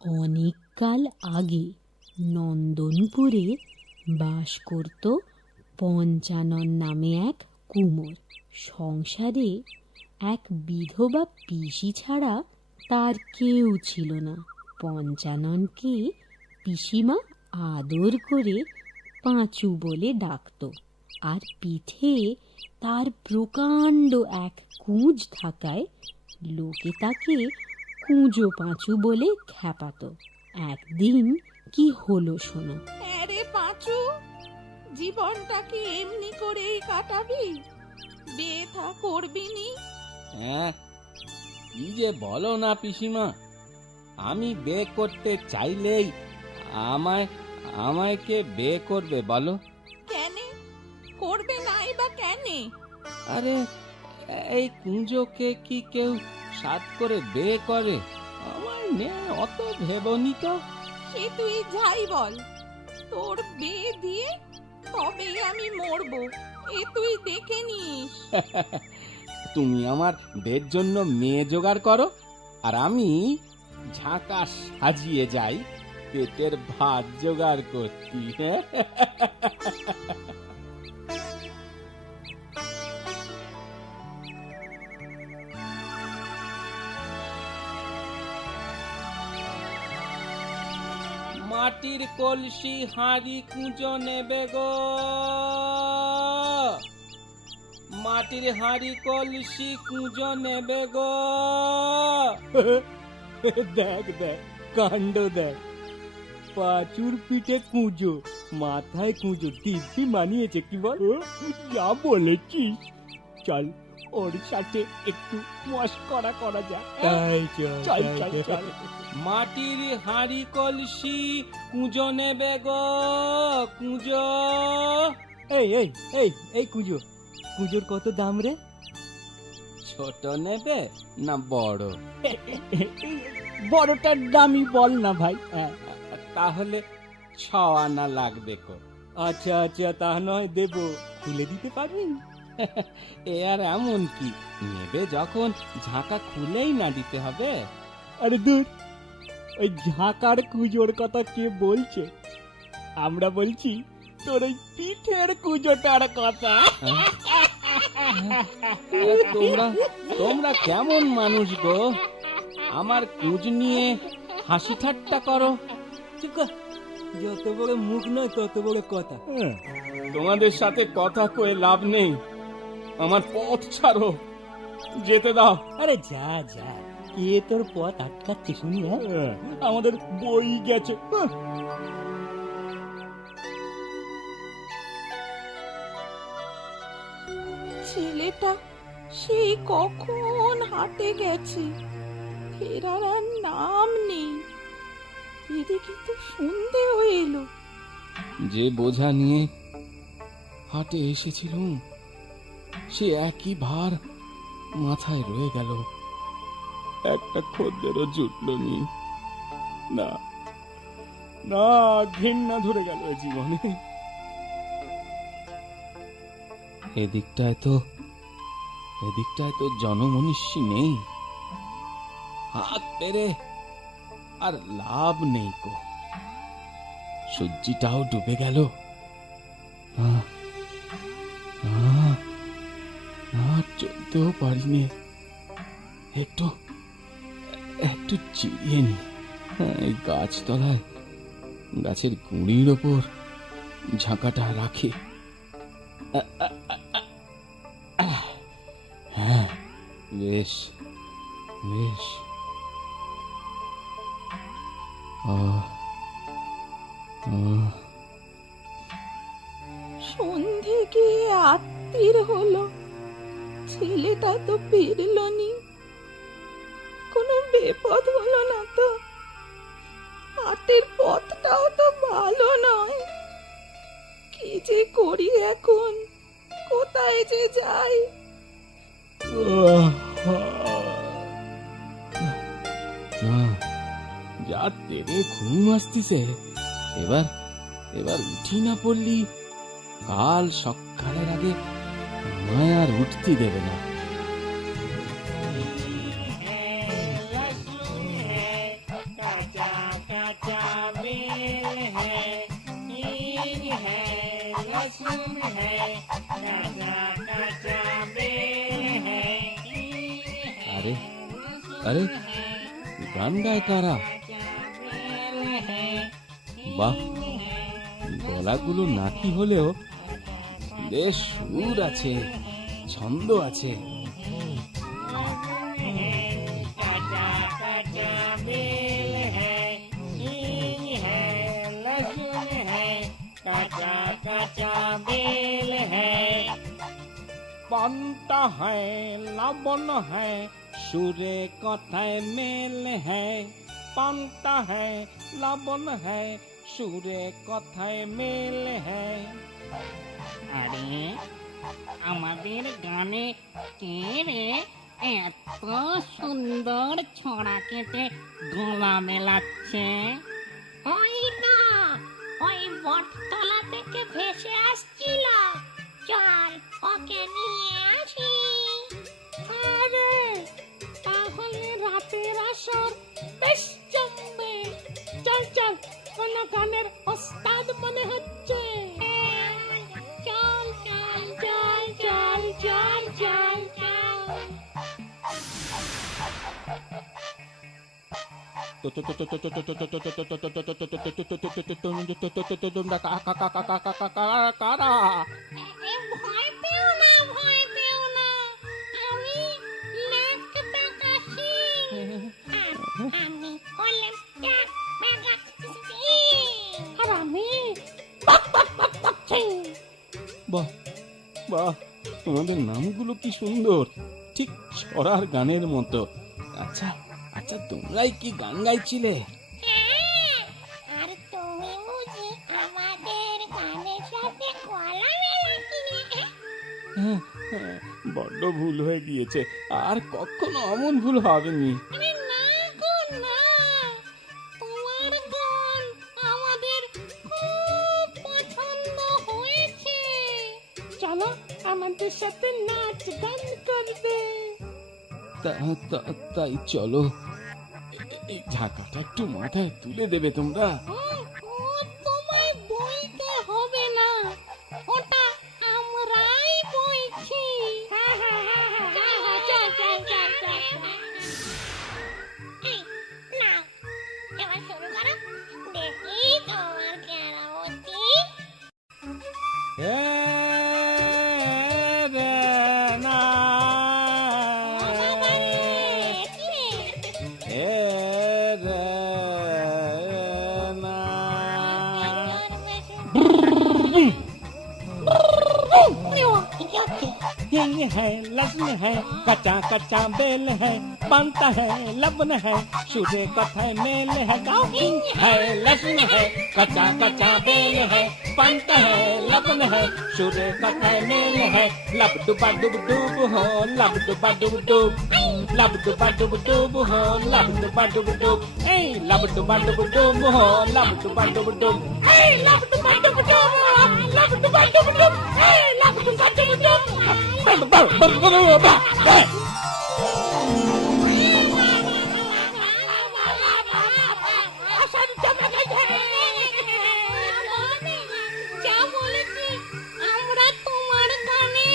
অনেককাল আগে নন্দনপুরে বাস করত পঞ্চানন নামে এক কুমোর। সংসারে এক বিধবা পিসি ছাড়া তার কেউ ছিল না। পঞ্চাননকে পিসিমা আদর করে পাঁচু বলে ডাকত, আর পিঠে তার প্রকাণ্ড এক কুঁজ থাকায় লোকে তাকে কুঁজো পাঁচু বলে খ্যাপাতো। একদিন কি হলো শোনো। আরে পাঁচু, জীবনটা কি এমনি করেই কাটাবি? বেথা করবি নি? হ্যাঁ, কি যে বলো না পিসিমা, আমি বিয়ে করতে চাইলেই আমায় কে বিয়ে করবে বলো? কেনে করবে নাই বা কেনে? আরে এই কুঞ্জকে কি কেউ সাত করে বিয়ে করে? আমার মেয়ে অত ভেবনি তো। সে তুই যাই বল, তোর বিয়ে দিয়ে তবে আমি মরবো, এ তুই দেখে নিস। তুমি আমার বিয়ের জন্য মেয়ে জোগাড় করো, আর আমি ঝাঁকা সাজিয়ে যাই পেটের ভাত জোগাড় করতি। মাটির কলসি হাঁড়ি কুঁজো নেবে গো, মাটির হাঁড়ি কলসি কুঁজো নেবে গো। দেখ দেখ কাণ্ড দেখ, পাঁচুর পিঠে কুঁজো, মাথায় কুঁজো, দিব্যি মানিয়েছে কি বল? যা বলেছিস, চল ওর সাথে একটু মস্করা করা যাক। তাই চল চল চল। মাটির হাঁড়ি কলসি কুঁজো নেবে গো, কুঁজো। এই এই এই এই কুঁজো, কুঁজোর কত দাম রে? ছোট নেবে না বড়? বড়টার দামই বল না ভাই। তাহলে 6 আনা লাগবে গো। আচ্ছা আচ্ছা, তা নয় দেব, খুলে দিতে পারবি? এ আর এমন কি, নেবে যখন ঝাঁকা খুলেই না দিতে হবে। আরে দূর, ওই ঝাঁকার কুঁজোর কথা কে বলছে? আমরা বলছি তোর ওই পিঠের কুঁজোটার কথা। তোমরা কেমন মানুষ গো, আমার কুঁজ নিয়ে হাসি ঠাট্টা করো। যত বড় মুখ নয় তত বড় কথা। তোমাদের সাথে কথা কয়ে লাভ নেই, আমার পথ ছাড়ো, যেতে দাও। আরে যা যা, কে তোর পথ আটকাচ্ছে শুনি? আমাদের বই গেছে। ছেলেটা সেই কখন হাটে গেছে, ফেরার আর নাম নেই। এদিকে তো সন্ধে এলো। যে বোঝা নিয়ে হাটে এসেছিলুম, সে একই ভার মাথায় রয়ে গেল, একটা খদ্দেরও জুটলো নি। না না, ঘেন্না ধরে গেল জীবনে। এদিকটায় তো জনমনীষী নেই, হাত পেরে আর লাভ নেই গো। সূর্যিটাও ডুবে গেল। চলতেও পারিনি, একটু চিড়িয়ে নি। এই গাছতলায় গাছের গুঁড়ির ওপর ঝাঁকাটা রাখে। হ্যাঁ, বেশ বেশ। সন্ধে গিয়ে আত্মীর হলো, ছেলেটা তো ফিরলো নি। কোনো বিপদ হলো না তো? হাটের পথটাও তো ভালো নয়। কি যে করি এখন, কোথায় যে যাই? যা তেরে ঘুম আসতিছে, এবার উঠি না পড়লি কাল সকালের আগে আমায় আর উঠতে দেবে না। कच्चा बेल है, हींग है, लहसुन है, कच्चा कच्चा बेल है, हींग है, अरे अरे গান গায় কারা? বাহ, গলাগুলো নাকি হলেও বেশ সুর আছে, ছন্দ আছে। कच्चा कच्चा बेल है, हींग है, लहसुन है, कच्चा कच्चा बेल है। পান্তা है, লবণ है, সুরে কথায় মেল है। পান্তা है, লবণ है, সুরে কথায় মেল है। আরে আমাদের গানে কে রে এত সুন্দর ছড়া কেটে গলা মেলাচ্ছে? ওই না, ওই বটতলা থেকে ভেসে আসছিল, চল ওকে নিয়ে আসি। আরে তাহলে রাতের আসর বেশ জমবে। চল চল, কোন গানের ওস্তাদ মনে হচ্ছে। চল চল চল চল চল চল চল। কারা? ভয় পেও না, ভয় পেও না, আমি লেফট ব্যাকা সিং। আমি হলাম লেফট ব্যাকা সিং। আর আমি বক বক বক বক সিং। বাহ বাহ, তোমাদের নামগুলো কি সুন্দর, ঠিক ছড়ার গানের মতো। আচ্ছা আচ্ছা, তোমরাই কি গান গাইছিলে? আর তুমি বুঝি আমাদের গানের সাথে গলা মেলাছিলে? হ্যাঁ, হ্যাঁ, বড্ড ভুল হয়ে গিয়েছে, আর কখনো অমন ভুল হবেনি। আরে না গো না, তোমার গান আমাদের খুব পছন্দ হয়েছে। চলো আমাদের সাথে নাচ গান করবে। তাই চলো, এই ঝাঁকাটা একটু মাথায় তুলে দেবে তোমরা? ও তোমায় বইতে হবে না, ওটা আমরাই বইছি। চল চল চল চল। এই নাও, এবার শুরু করো, দেখি তোমার কেরামতি। हींग है, लहसुन है, कच्चा कच्चा बेल है, पांता है, लवण है, सूर्य कथाय मेल है। गाओ हींग है, लहसुन है, कच्चा कच्चा बेल है, पांता है, लवण है, सूर्य कथाय मेल है। लब डुबा डुब डुब हो, लब डुबा डुब डुब, लब डुबा डुब डुब हो, लब डुबा डुब डुब, ए लब डुबा डुब डुब हो, लब डुबा डुब डुब, ए लब डुबा डुब डुब, लब डुबा डुब डुब, ए लब डुबा डुब डुब। যা বলেছি, আমরা তোমার গানে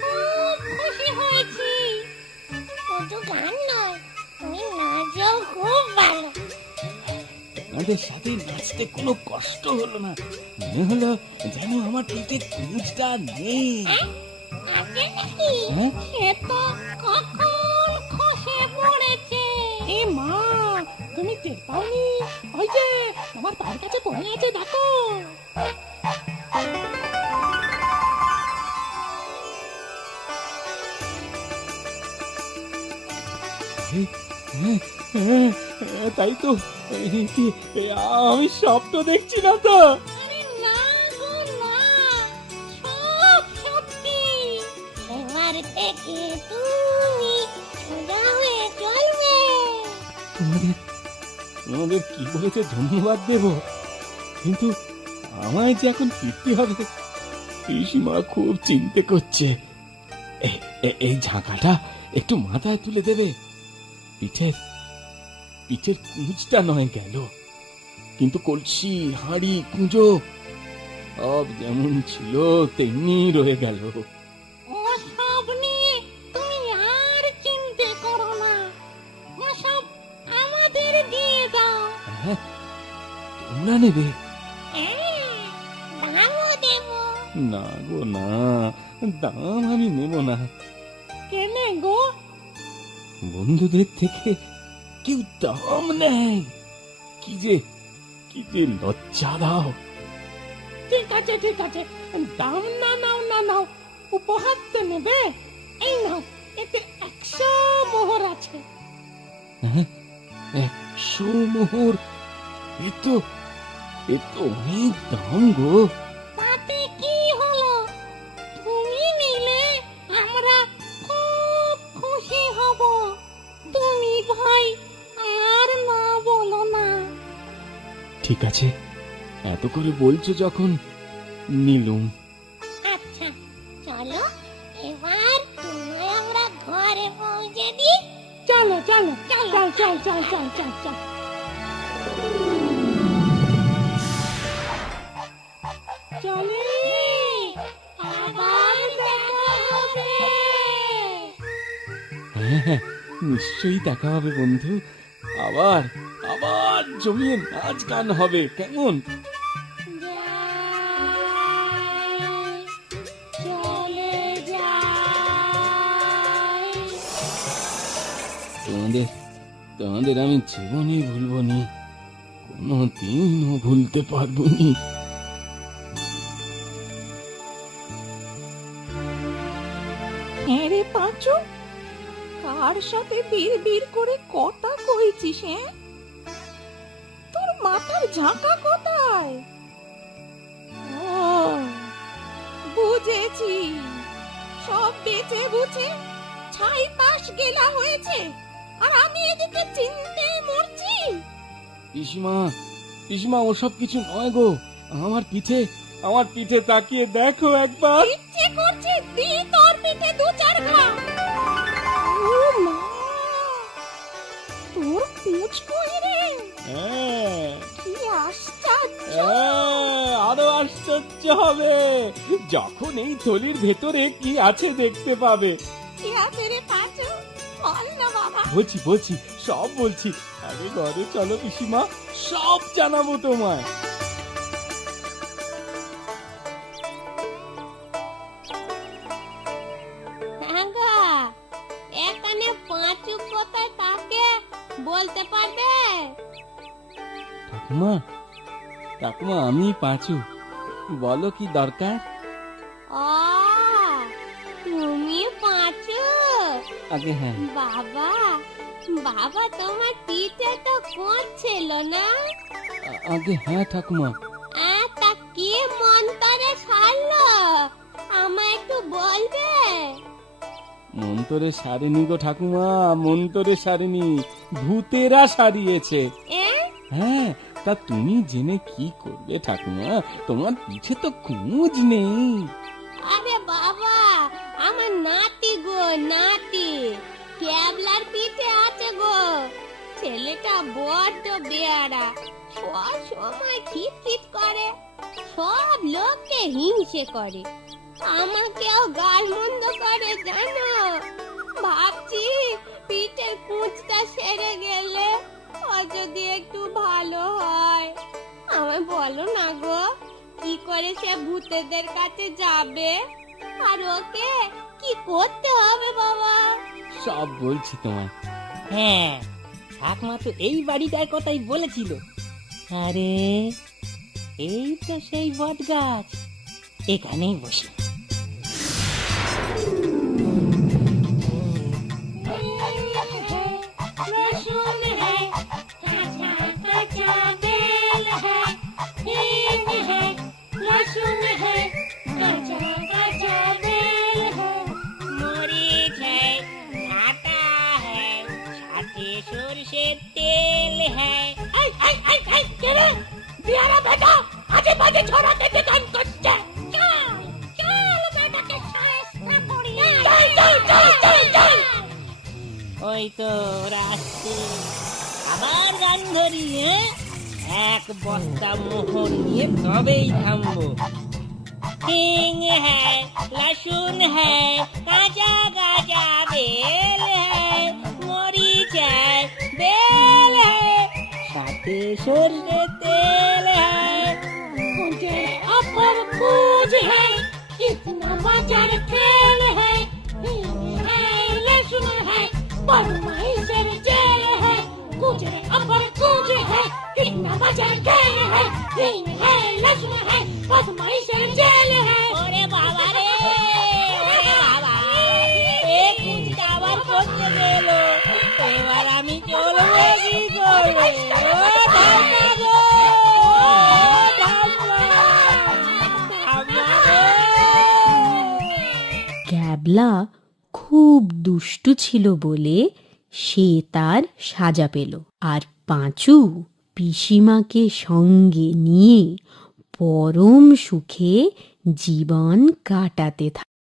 খুব খুশি হয়েছি। শুধু গান নয়, তুমি নাচও খুব ভালো। তোমাদের সাথে নাচতে কোনো কষ্ট হলো না, মনে হলো যেন আমার পেটে কুঁজটা নেই। আছে নাকি? হ্যাঁ? সে তো কখন খসে পড়েছে। এ মা, তুমি টের পাওনি? ওই যে তোমার পায়ের কাছে পড়ে আছে, দেখো। তাই তো, আমি স্বপ্ন দেখছি না তো? আরে না গো না, সব সত্যি। এবার থেকে তুমি সোজা হয়ে চলবে। তোমাদের কি বলেছে ধন্যবাদ দেব, কিন্তু আমায় যে এখন ফিরতে হবে। পিসিমা খুব চিন্তা করছে। এই ঝাঁকাটা একটু মাথায় তুলে দেবে। পিঠের কুঁচটা নয় গেল, কিন্তু কলসি হাঁড়ি কুঁজো সব যেমন ছিল তেমনি রয়ে গেল। ওসব নিয়ে তুমি আর চিন্তা করো না, ওসব আমাদের দিয়ে দাও। হ্যাঁ, তোমরা নেবে? দামও দেব। না গো না, দাম আমি নেব না। কেনে গো? বন্ধুদের থেকে কেউ দাম নেয়? কি যে লজ্জা দাও। ঠিক আছে ঠিক আছে, দাম না নাও না নাও, উপহার তো নেবে। এই নাও, এতে 100 মোহর আছে। হ্যাঁ, 100 মোহর? এ তো অনেক দাম গো। তাতে কি হলো, তুমি নিলে আমরা খুব খুশি হব। তুমি ভাই আর না বলো না। ঠিক আছে, এত করে বলছো যখন নিলুম। আচ্ছা চলো, এবার তোমায় আমরা ঘরে পৌঁছে দিই। চলো চলো চল চল চল চল চল চল। চলে, আবার দেখা হবে। হ্যাঁ, নিশ্চয়ই দেখা হবে বন্ধু। আবার জমিয়ে নাচ গান হবে, কেমন? চলে যাই। তোমাদের আমি জীবনে ভুলবো নি, কোনোদিনও ভুলতে পারবো নি। হ্যাঁ রে পাঁচু, কার সাথে বিড় করে কথা কইছিস? হ্যাঁ, তোর মাথার ঝাঁকা কোথায়? ও বুঝেছি, সব বেচে বুঝে ছাই পাশ গেলা হয়েছে, আর আমি এদিকে চিনতে মরছি। পিসিমা ওসব কিছু নয় গো। আমার পিঠে তাকিয়ে দেখো একবার। ইচ্ছে করছে দি তোর পিঠে 2-4 ঘা। ও মা, তোর পুঁছ কই রে? হ্যাঁ, কি আশ্চর্য! আরো আশ্চর্য হবে যখন এই থলির ভেতরে কি আছে দেখতে পাবে। কি আছে রে পাঁচু, বল না বাবা। বলছি সব বলছি। আগে ঘরে চলো পিসিমা, সব জানাবো তোমায়। এখানে পাঁচু কোথায় থাকে বলতে পারবে? ঠাকুমা আমি পাঁচু, বলো কি দরকার? ও, তুমি পাঁচু? আগে হ্যাঁ। বাবা তোমার পিঠে তো করছিল না? আগে হ্যাঁ ঠাকুমা। তা কি মন্তরে সারলো, আমায় একটু বলবে? মন্তরে সারেনি গো ঠাকুমা, মন্তরে সারেনি, ভূতেরা সারিয়েছে। হ্যাঁ, তা তুমি জেনে কি করবে ঠাকুমা, তোমার পিছে তো কুঁজ নেই। আরে বাবা, আমার নাতি গো নাতি, ক্যাবলার পিঠে আছে গো। ছেলেটা বড্ড বেয়ারা, সব সময় খিটখিট করে, সব লোককে হিংসে করে, আমাকেও গালমন্দ করে জানো। ভাবছি পিঠের কুঁচটা সেরে গেলে ও যদি একটু ভালো হয়। আমায় বলো না গো, কি করে সে ভূতেদের কাছে যাবে, আর ওকে কি করতে হবে বাবা? সব বলছি তোমায়। হ্যাঁ, ঠাকমা তো এই বাড়িটার কথাই বলেছিল। আরে এই তো সেই বট গাছ, এখানেই বসে। সরষের তেল হ্যাঁ। বিয়ারা বেটা আজে বাজে ছড়াতে গান করছে। চল বেটাকে সায়স্তা করি। ওই তো ওরা আসছে, আবার গান ধরি। এক বস্তা মোহর নিয়ে তবেই থামবো। हिंग है, लहसुन है, काचा काचा बेल है, मरीच है, बेल है, साथे सरषे तेल है। मुझे अपर पूज है, इतना बाजार खेल है। हिंग है, लहसुन है, बदमाइशर जेल है। मुझे अपर पूज है, इतना बाजार खेल है। हिंग है, लहसुन है, बदमाइशर जेल है। ওরে বাবা রে, ওরে বাবা, এ কুচটা আবার করতে গেল, এবার আমি চলবো কি করে? ও ঠাম্মা গো, ও ঠাম্মা, ঠাম্মা গো। ক্যাবলা খুব দুষ্টু ছিল বলে সে তার সাজা পেল, আর পাঁচু পিসিমাকে সঙ্গে নিয়ে পরম সুখে জীবন কাটাতে থাকে।